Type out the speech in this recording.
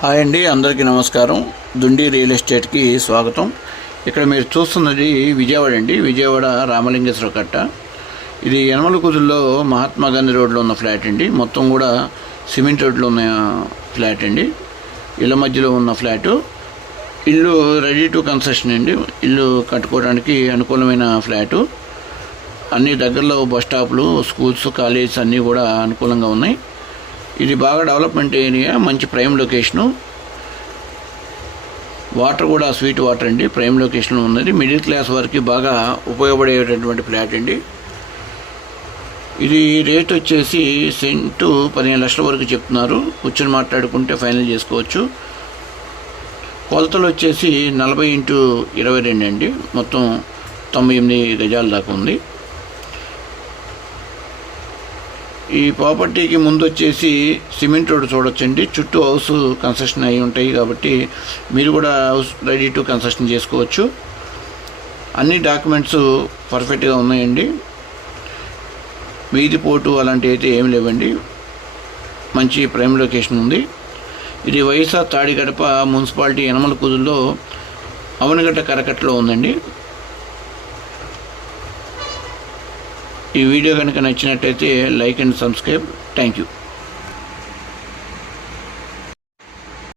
Hi అండి, అందరికీ నమస్కారం. దుండి రియల్ ఎస్టేట్కి స్వాగతం. ఇక్కడ మీరు చూస్తున్నది విజయవాడ అండి. విజయవాడ రామలింగేశ్వర కట్ట. ఇది యనమల కుదురులో మహాత్మా గాంధీ రోడ్లో ఉన్న ఫ్లాట్ అండి. మొత్తం కూడా సిమెంట్ రోడ్లో ఉన్న ఫ్లాట్ అండి. ఇళ్ళ మధ్యలో ఉన్న ఫ్లాటు. ఇల్లు రెడీ టు కన్స్ట్రక్షన్ అండి. ఇల్లు కట్టుకోవడానికి అనుకూలమైన ఫ్లాటు. అన్ని దగ్గరలో బస్ స్టాప్లు, స్కూల్స్, కాలేజెస్ అన్నీ కూడా అనుకూలంగా ఉన్నాయి. ఇది బాగా డెవలప్మెంట్ ఏరియా, మంచి ప్రైమ్ లొకేషను. వాటర్ కూడా స్వీట్ వాటర్ అండి. ప్రైమ్ లొకేషన్లో ఉన్నది. మిడిల్ క్లాస్ వారికి బాగా ఉపయోగపడేటటువంటి ఫ్లాట్ అండి. ఇది రేట్ వచ్చేసి సెంటు 15 లక్షల వరకు చెప్తున్నారు. కూర్చొని మాట్లాడుకుంటే ఫైనల్ చేసుకోవచ్చు. కొలతలు వచ్చేసి 40x22 అండి. మొత్తం 98 గజాల దాకా ఉంది. ఈ ప్రాపర్టీకి ముందు వచ్చేసి సిమెంట్ రోడ్ చూడొచ్చండి. చుట్టూ హౌస్ కన్స్ట్రక్షన్ అయి ఉంటాయి కాబట్టి మీరు కూడా హౌస్ రెడీ టు కన్స్ట్రక్షన్ చేసుకోవచ్చు. అన్ని డాక్యుమెంట్స్ పర్ఫెక్ట్గా ఉన్నాయండి. వీధి పోటు అలాంటివి అయితే ఏమి లేవండి. మంచి ప్రైమ్ లొకేషన్ ఉంది. ఇది వైఎస్ఆర్ తాడిగడప మున్సిపాలిటీ యనమల కుదురులో అవనగడ్డ కరకట్టలో ఉందండి. ఈ వీడియో కనుక నచ్చినట్టయితే like and subscribe. Thank you.